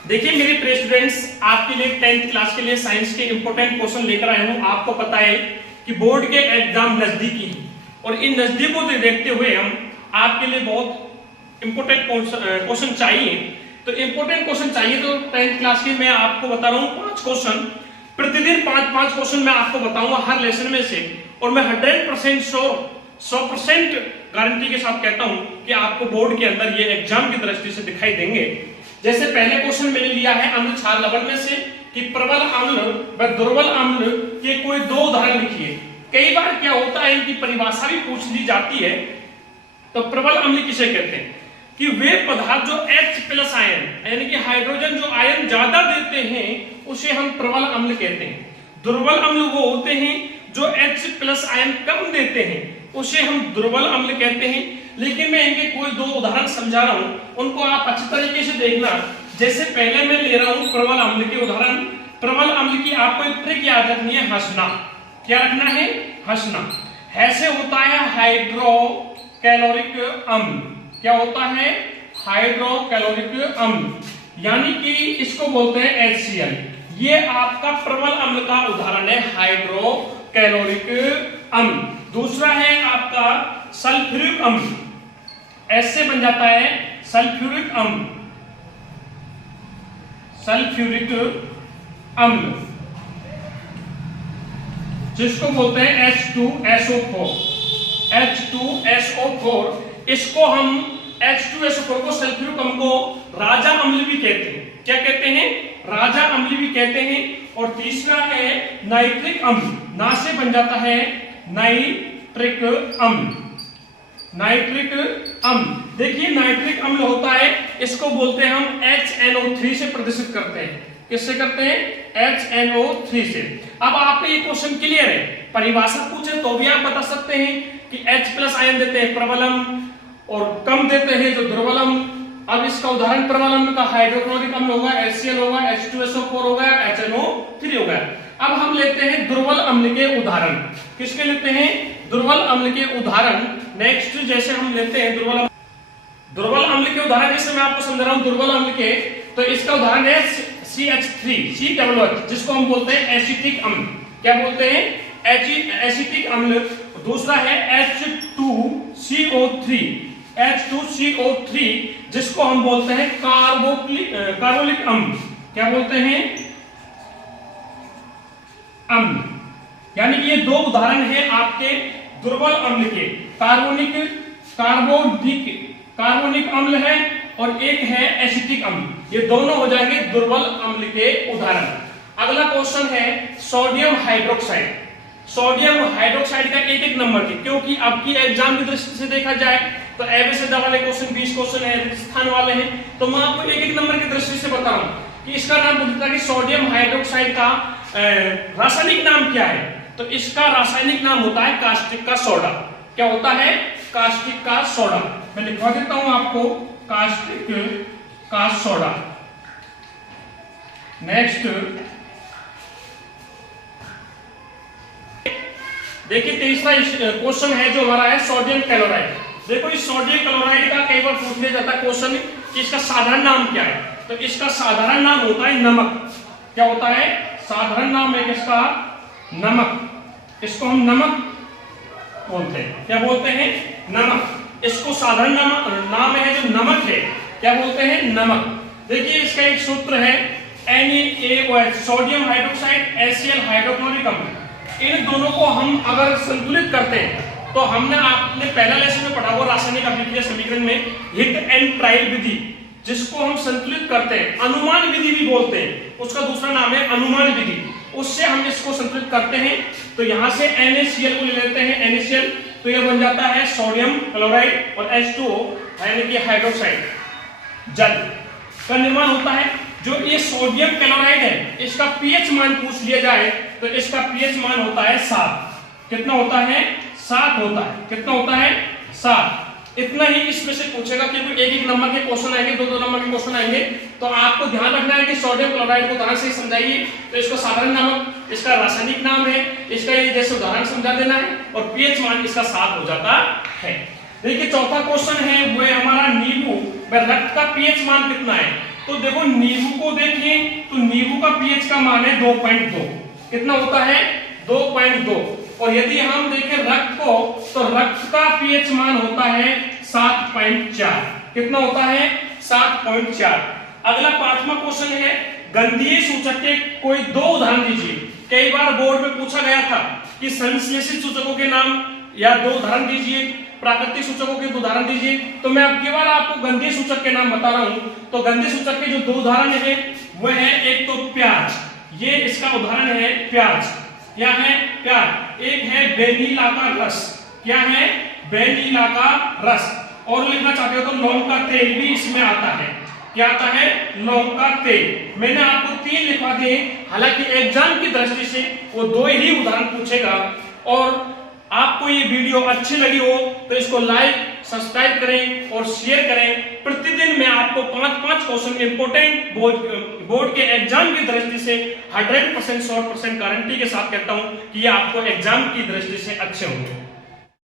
देखिए मेरे प्रिय स्टूडेंट्स, आपके लिए 10th क्लास के लिए साइंस के इंपॉर्टेंट क्वेश्चन लेकर आया हूं। आपको पता है कि बोर्ड के एग्जाम नजदीकी हैं और इन नजदीकों को देखते हुए हम आपके लिए बहुत इंपॉर्टेंट क्वेश्चन चाहिए। तो इंपॉर्टेंट क्वेश्चन चाहिए तो 10th क्लास के मैं आपको बता रहा हूँ 5 क्वेश्चन, प्रतिदिन 5 क्वेश्चन मैं आपको बताऊंगा हर लेसन में से, और मैं 100% 100% गारंटी के साथ कहता हूं कि आपको बोर्ड के अंदर ये एग्जाम की दृष्टि से दिखाई देंगे। जैसे पहले क्वेश्चन मैंने लिया है अम्ल क्षार लवण में से कि प्रबल अम्ल व दुर्बल अम्ल के कोई 2 उदाहरण लिखिए। कई बार क्या होता है इनकी परिभाषा भी पूछ ली जाती है। तो प्रबल अम्ल किसे कहते हैं कि वे पदार्थ जो H+ आयन यानी कि हाइड्रोजन जो आयन ज्यादा देते हैं उसे हम प्रबल अम्ल कहते हैं। दुर्बल अम्ल वो होते हैं जो H+ आयन कम देते हैं, उसे हम दुर्बल अम्ल कहते हैं। लेकिन मैं इनके कोई 2 उदाहरण समझा रहा हूं, उनको आप अच्छी तरीके से देखना। जैसे पहले मैं ले रहा हूं प्रबल अम्ल के उदाहरण। प्रबल अम्ल की आपको एक ट्रिक याद रखनी है, हंसना। क्या रखना है? हंसना। ऐसे होता है हाइड्रोक्लोरिक अम्ल। क्या होता है? हाइड्रोक्लोरिक अम्ल, यानी कि इसको बोलते हैं HCl। ये आपका प्रबल अम्ल का उदाहरण है, हाइड्रोक्लोरिक अम्ल। दूसरा है आपका सल्फ्यूरिक अम्ल। ऐसे बन जाता है सल्फ्यूरिक अम्ल। सल्फ्यूरिक अम्ल जिसको बोलते हैं H2SO4। H2SO4 इसको हम H2SO4 को सल्फ्यूरिक अम्ल को राजा अम्ल भी कहते हैं। क्या कहते हैं? राजा अम्ल भी कहते हैं। और तीसरा है नाइट्रिक अम्ल। ना से बन जाता है नाइट्रिक अम्ल। नाइट्रिक अम्ल, देखिए नाइट्रिक अम्ल होता है, इसको बोलते हैं हम HNO3 से प्रदर्शित करते हैं। किससे करते हैं? HNO3 से। अब आपको ये क्वेश्चन क्लियर है? परिभाषा पूछे तो भी आप बता सकते हैं कि H+ आयन देते हैं प्रबल अम्ल और कम देते हैं जो दुर्बल अम्ल। अब इसका उदाहरण प्रबल अम्ल का हाइड्रोक्लोरिक अम्ल होगा, HCl होगा, H2SO4 होगा, HNO3 होगा। अब हम लेते हैं दुर्बल अम्ल के उदाहरण। किसके लेते हैं? दुर्बल अम्ल के उदाहरण। नेक्स्ट जैसे हम लेते हैं दुर्बल अम्ल के उदाहरण, जैसे मैं आपको समझा रहा हूं दुर्बल अम्ल के, तो इसका उदाहरण है CH3 जिसको हम बोलते हैं एसिटिक अम्ल। क्या बोलते हैं? एसिटिक अम्ल। दूसरा है H2CO3 जिसको हम बोलते हैं कार्बोलिक अम्ल। क्या बोलते हैं? अम्ल। यानी कि ये 2 उदाहरण हैं आपके दुर्बल अम्ल के। कार्बोनिक अम्ल है और एक है एसिटिक अम्ल। ये दोनों हो जाएंगे दुर्बल अम्ल के उदाहरण। अगला क्वेश्चन है सोडियम हाइड्रोक्साइड। सोडियम हाइड्रोक्साइड का एक नंबर के, क्योंकि आपकी एग्जाम की दृष्टि से देखा जाए तो एबीसीडी वाले क्वेश्चन 20 क्वेश्चन है, राजस्थान वाले हैं, तो मैं आपको एक नंबर की दृष्टि से बताऊं कि इसका नाम पूछता है कि सोडियम हाइड्रोक्साइड का रासायनिक नाम क्या है। तो इसका रासायनिक नाम होता है कास्टिक का सोडा। क्या होता है? कास्टिक का सोडा। मैं लिखवा देता हूं आपको, कास्टिक का सोडा। नेक्स्ट देखिए तीसरा क्वेश्चन है जो हमारा है सोडियम क्लोराइड। देखो इस सोडियम क्लोराइड का कई बार पूछ लिया जाता है क्वेश्चन कि इसका साधारण नाम क्या है। तो इसका साधारण नाम होता है नमक। क्या होता है? साधारण नाम है किसका? नमक। इसको हम नमक बोलते हैं। क्या बोलते हैं? नमक। इसको साधारण नाम है जो नमक है, क्या बोलते हैं? नमक। देखिए इसका एक सूत्र है NaOH, sodium hydroxide, HCl hydrochloric अम्ल। इन दोनों को हम अगर संतुलित करते हैं तो हमने आपने पहला लेसन में पढ़ा हुआ रासायनिक अभिक्रिया समीकरण में हिट एंड ट्रायल विधि, जिसको हम संतुलित करते हैं, अनुमान विधि भी बोलते हैं, उसका दूसरा नाम है अनुमान विधि। उससे हम इसको संतुलित करते हैं। तो यहां से NaCl को ले लेते हैं, NaCl, तो यह बन जाता है सोडियम क्लोराइड और H2O यानी कि हाइड्रोक्साइड जल का निर्माण होता है। जो ये सोडियम क्लोराइड है इसका pH मान पूछ लिया जाए तो इसका pH मान होता है 7। कितना होता है? 7 होता है। कितना होता है? 7। इतना ही इसमें से पूछेगा, क्योंकि एक नंबर के क्वेश्चन आएंगे, 2 नंबर के क्वेश्चन आएंगे। तो आपको ध्यान रखना है कि सोडियम क्लोराइड को ध्यान से समझाइए। तो इसको साधारण नाम, इसका रासायनिक नाम है, इसका ये जैसे उदाहरण समझा देना है और pH मान इसका 7 हो जाता है। देखिए चौथा क्वेश्चन है वो है हमारा नींबू में रक्त का पीएच मान कितना है। तो देखो नींबू को देखें तो नींबू का पीएच का मान है 2.2, कितना होता है 2.2। और यदि हम देखें रक्त को तो रक्त का पीएच मान होता है 7.4, कितना होता है 7.4। अगला 5वां क्वेश्चन है गंधीय सूचक के कोई दो उदाहरण दीजिए। कई बार बोर्ड में पूछा गया था कि संश्लेषित सूचकों के नाम या दो उदाहरण दीजिए, प्राकृतिक सूचकों के दो उदाहरण दीजिए। तो मैं अब की बार आपको गंधीय सूचक के नाम बता रहा हूं। तो गंधीय सूचक के जो दो उदाहरण है वह है एक तो प्याज, ये इसका उदाहरण है प्याज, क्या है प्याज। एक है वेनिला का रस, क्या है वेनिला का रस। और लिखना चाहते हो तो लौंग का तेल भी इसमें आता है, क्या आता है लौंग का तेल। मैंने आपको 3 लिखवा दिए, हालांकि एग्जाम की दृष्टि से वो 2 ही उदाहरण पूछेगा। और आपको ये वीडियो अच्छी लगी हो तो इसको लाइक सब्सक्राइब करें और शेयर करें। प्रतिदिन मैं आपको 5-5 क्वेश्चन इंपोर्टेंट बोर्ड के एग्जाम की दृष्टि से 100% 100% गारंटी के साथ कहता हूं कि ये आपको एग्जाम की दृष्टि से अच्छे होंगे।